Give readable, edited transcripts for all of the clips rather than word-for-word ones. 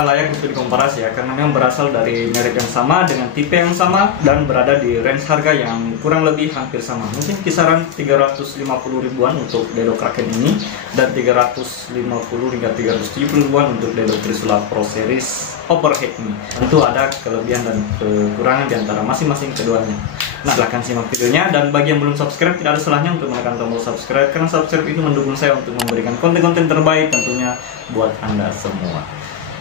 layak untuk dikomparasi ya, karena memang berasal dari merek yang sama dengan tipe yang sama dan berada di range harga yang kurang lebih hampir sama. Mungkin kisaran 350 ribuan untuk Dedo Kraken ini dan 350 hingga 370 ribuan untuk Dedo Trisula Pro Series Overhead ini. Tentu ada kelebihan dan kekurangan di antara masing-masing keduanya. Nah, silahkan simak videonya, dan bagi yang belum subscribe tidak ada salahnya untuk menekan tombol subscribe, karena subscribe itu mendukung saya untuk memberikan konten-konten terbaik tentunya buat Anda semua.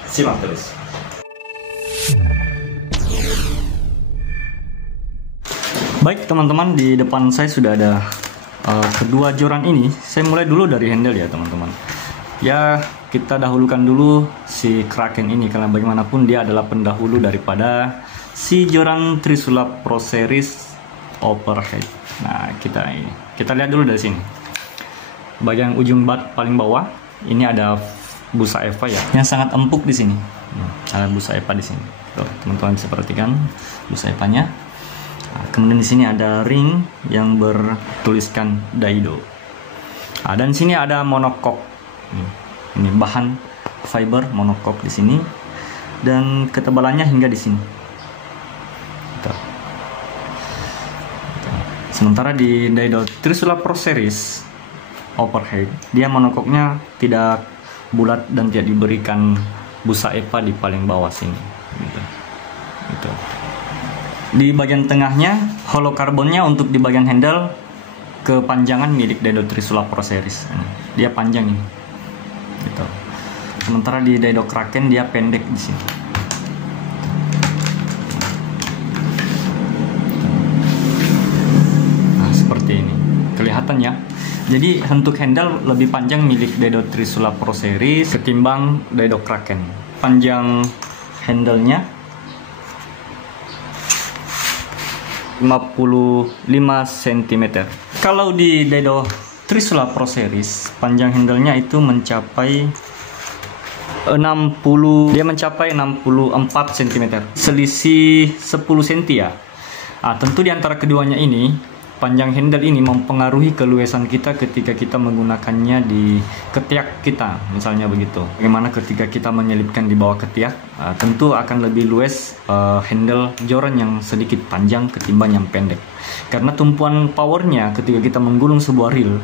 Simak terus. Baik teman-teman, di depan saya sudah ada kedua joran ini. Saya mulai dulu dari handle ya teman-teman. Ya, kita dahulukan dulu si Kraken ini, karena bagaimanapun dia adalah pendahulu daripada si joran Trisula Pro Series Overhead. Nah, kita lihat dulu dari sini. Bagian ujung bat paling bawah ini ada busa EVA ya, yang sangat empuk di sini. Ada busa EVA di sini. Tuh, teman-teman bisa perhatikan busa EVA-nya. Nah, kemudian di sini ada ring yang bertuliskan Daido. Dan sini ada monokok. Ini bahan fiber monokok di sini, dan ketebalannya hingga di sini. Sementara di Daido Trisula Pro Series Overhead, dia monokoknya tidak bulat dan tidak diberikan busa EVA di paling bawah sini. Gitu. Di bagian tengahnya hollow karbonnya untuk di bagian handle kepanjangan milik Daido Trisula Pro Series. Dia panjang ini. Gitu. Sementara di Daido Kraken dia pendek di sini. Kelihatan ya. Jadi untuk handle lebih panjang milik Daido Trisula Pro Series ketimbang Daido Kraken. Panjang handlenya 55 cm. Kalau di Daido Trisula Pro Series panjang handlenya itu mencapai 64 cm. Selisih 10 cm ya. Tentu di antara keduanya ini panjang handle ini mempengaruhi keluasan kita ketika kita menggunakannya di ketiak kita, misalnya begitu. Bagaimana ketika kita menyelipkan di bawah ketiak, tentu akan lebih luas handle joran yang sedikit panjang ketimbang yang pendek. Karena tumpuan powernya ketika kita menggulung sebuah reel,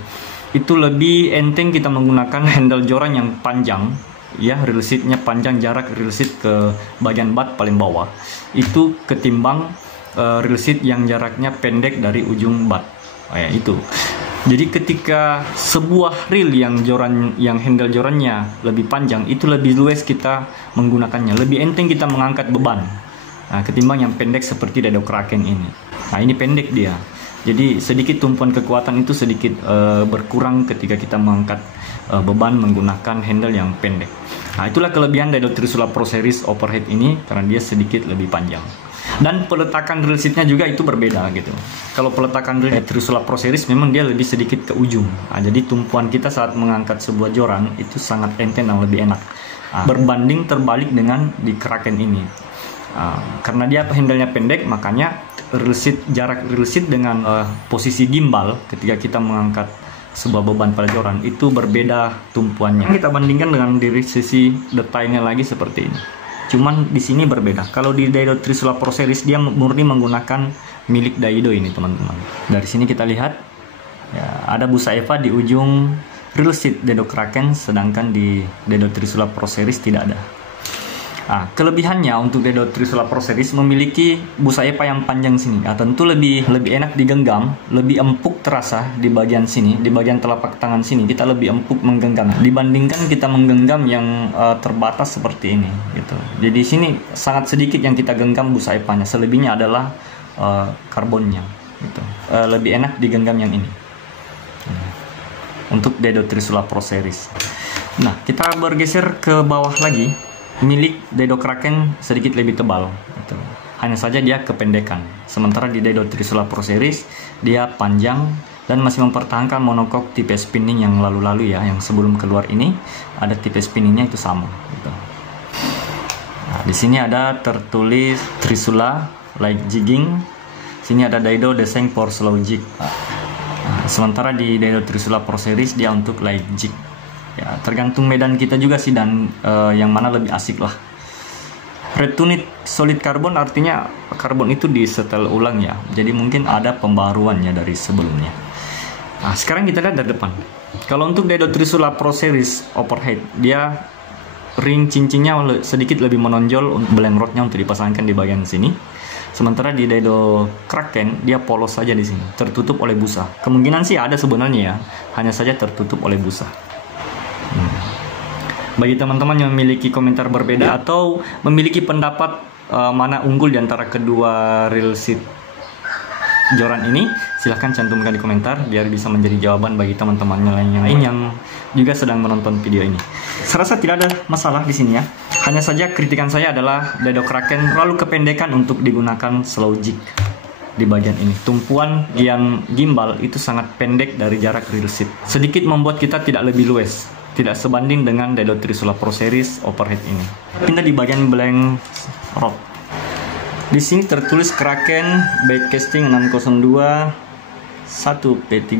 itu lebih enteng kita menggunakan handle joran yang panjang, ya, reel seatnya panjang, jarak reel seat ke bagian bat paling bawah, itu ketimbang reel seat yang jaraknya pendek dari ujung bat. Itu. Jadi ketika sebuah reel yang handle jorannya lebih panjang, itu lebih luas kita menggunakannya, lebih enteng kita mengangkat beban. Ketimbang yang pendek seperti Daido Kraken ini. Ini pendek dia. Jadi sedikit tumpuan kekuatan itu sedikit berkurang ketika kita mengangkat beban menggunakan handle yang pendek. Itulah kelebihan Daido Trisula Pro Series Overhead ini, karena dia sedikit lebih panjang. Dan peletakan reel seatnya juga itu berbeda gitu. Kalau peletakan reel Trisula Pro Series memang dia lebih sedikit ke ujung. Jadi tumpuan kita saat mengangkat sebuah joran itu sangat enteng dan lebih enak. Berbanding terbalik dengan di Kraken ini. Karena dia handle-nya pendek, makanya jarak reel seat dengan posisi gimbal ketika kita mengangkat sebuah beban pada joran itu berbeda tumpuannya. Kita bandingkan dengan dari sisi detailnya lagi seperti ini. Cuman di sini berbeda. Kalau di Daido Trisula Pro Series dia murni menggunakan milik Daido ini teman-teman. Dari sini kita lihat ya, ada busa EVA di ujung reel seat Daido Kraken, sedangkan di Daido Trisula Pro Series tidak ada. Kelebihannya untuk Daido Trisula Pro Series memiliki busa EVA yang panjang sini. Tentu lebih enak digenggam, lebih empuk terasa di bagian sini, di bagian telapak tangan sini kita lebih empuk menggenggam dibandingkan kita menggenggam yang terbatas seperti ini gitu. Jadi sini sangat sedikit yang kita genggam busa EVA-nya, selebihnya adalah karbonnya gitu. Lebih enak digenggam yang ini. Untuk Daido Trisula Pro Series. Nah, kita bergeser ke bawah lagi. Milik Daido Kraken sedikit lebih tebal gitu. Hanya saja dia kependekan. Sementara di Daido Trisula Pro Series dia panjang dan masih mempertahankan monokok tipe spinning yang lalu-lalu ya, yang sebelum keluar ini ada tipe spinningnya itu sama gitu. Di sini ada tertulis Trisula Light Jigging. Sini ada Daido Design for Slow Jig. Sementara di Daido Trisula Pro Series dia untuk light jig. Ya, tergantung medan kita juga sih, dan yang mana lebih asik lah. Retunit solid carbon artinya karbon itu disetel ulang ya. Jadi mungkin ada pembaruannya dari sebelumnya. Nah, sekarang kita lihat dari depan. Kalau untuk Daido Trisula Pro Series overhead, dia ring cincinnya sedikit lebih menonjol untuk blank rodnya untuk dipasangkan di bagian sini. Sementara di Daido Kraken dia polos saja di sini, tertutup oleh busa. Kemungkinan sih ada sebenarnya ya, hanya saja tertutup oleh busa. Bagi teman-teman yang memiliki komentar berbeda atau memiliki pendapat mana unggul di antara kedua reel seat joran ini, silahkan cantumkan di komentar biar bisa menjadi jawaban bagi teman-teman yang lain yang juga sedang menonton video ini. Saya rasa tidak ada masalah di sini ya. Hanya saja kritikan saya adalah Daido Kraken terlalu kependekan untuk digunakan slow jig di bagian ini. Tumpuan yang gimbal itu sangat pendek dari jarak reel seat. Sedikit membuat kita tidak lebih luas. Tidak sebanding dengan Daido Trisula Pro Series overhead ini. Pindah di bagian blank rod. Di sini tertulis Kraken bait casting 602 1P3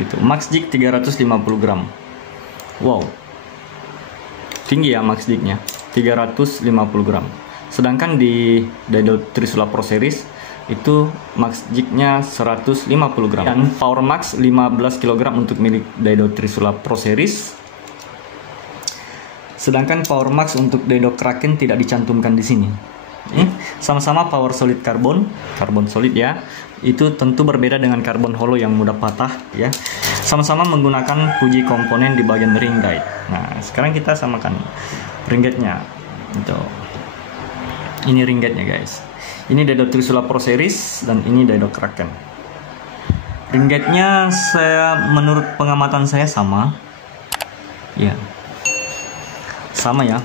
gitu. Max jig 350 gram. Wow. Tinggi ya max jignya, 350 gram. Sedangkan di Daido Trisula Pro Series itu max jignya 150 gram. Dan power max 15 kg untuk milik Daido Trisula Pro Series. Sedangkan power max untuk Daido Kraken tidak dicantumkan di sini. Sama-sama power solid karbon solid ya. Itu tentu berbeda dengan karbon hollow yang mudah patah ya. Sama-sama menggunakan puji komponen di bagian ring guide. Nah, sekarang kita samakan ring guide-nya. Itu. Ini ring guide-nya guys. Ini Daido Trisula Pro Series dan ini Daido Kraken. Ring guide-nya menurut pengamatan saya sama. Ya. Sama ya,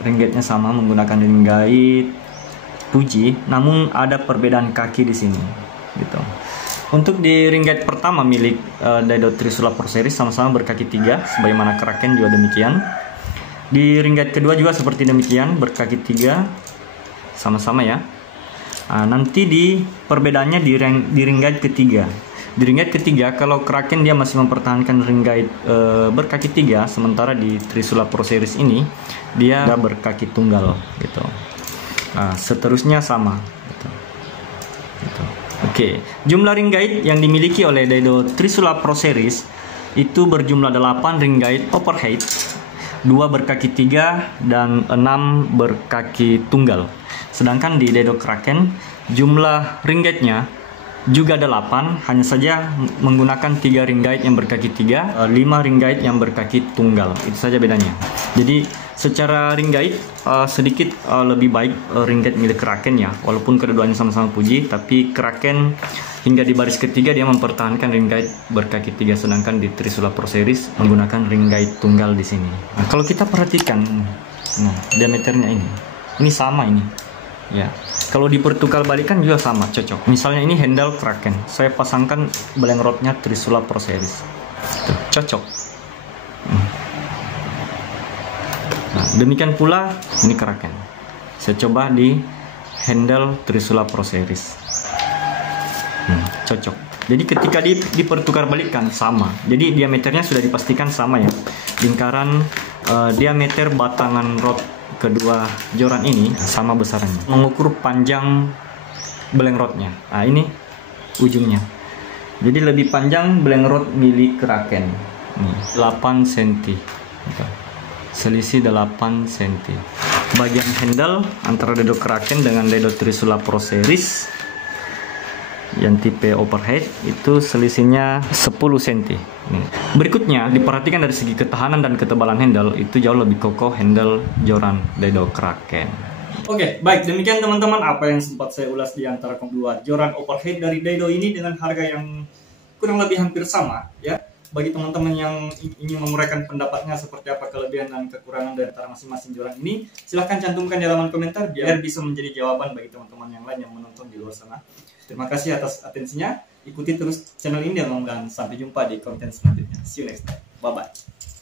ring guide-nya sama, menggunakan ring guide Fuji, namun ada perbedaan kaki di sini, gitu. Untuk di ring guide pertama milik Daido Trisula Pro Series sama-sama berkaki 3, sebagaimana Kraken juga demikian. Di ring guide kedua juga seperti demikian, berkaki 3, sama-sama ya. Nah, nanti di perbedaannya di ring guide ketiga. Di ring guide ketiga, kalau Kraken dia masih mempertahankan ring guide berkaki 3, sementara di Trisula Pro Series ini dia berkaki tunggal gitu. Nah, seterusnya sama gitu. Oke, jumlah ring guide yang dimiliki oleh Daido Trisula Pro Series itu berjumlah 8 ring guide overhead, 2 berkaki 3 dan 6 berkaki tunggal. Sedangkan di Daido Kraken jumlah ring guide-nya juga 8, hanya saja menggunakan 3 ring guide yang berkaki 3, 5 ring guide yang berkaki tunggal. Itu saja bedanya. Jadi secara ring guide sedikit lebih baik ring guide milik Kraken ya. Walaupun keduanya sama-sama puji, tapi Kraken hingga di baris ketiga dia mempertahankan ring guide berkaki 3, sedangkan di Trisula Pro Series menggunakan ring guide tunggal di sini. Nah, kalau kita perhatikan, diameternya ini sama ini. Ya, kalau dipertukar balikan juga sama, cocok. Misalnya ini handle Kraken, saya pasangkan blank rodnya Trisula Pro Series. Tuh, cocok. Nah, demikian pula ini Kraken. Saya coba di handle Trisula Pro Series. Cocok. Jadi ketika dipertukar balikan sama. Jadi diameternya sudah dipastikan sama ya. Lingkaran diameter batangan rod kedua joran ini sama besarnya. Mengukur panjang blank rodnya. Nah, ini ujungnya. Jadi lebih panjang blank rod milik Kraken. Nih, 8 cm. Selisih 8 cm. Bagian handle antara Daido Kraken dengan Daido Trisula Pro Series yang tipe overhead itu selisihnya 10 cm. Berikutnya diperhatikan dari segi ketahanan dan ketebalan handle, itu jauh lebih kokoh handle joran Daido Kraken. Oke, baik, demikian teman-teman apa yang sempat saya ulas di antara kedua joran overhead dari Daido ini dengan harga yang kurang lebih hampir sama ya. Bagi teman-teman yang ingin menguraikan pendapatnya seperti apa kelebihan dan kekurangan dari antara masing-masing joran ini, silahkan cantumkan di halaman komentar biar bisa menjadi jawaban bagi teman-teman yang lain yang menonton di luar sana. Terima kasih atas atensinya. Ikuti terus channel ini dan sampai jumpa di konten selanjutnya. See you next time. Bye-bye.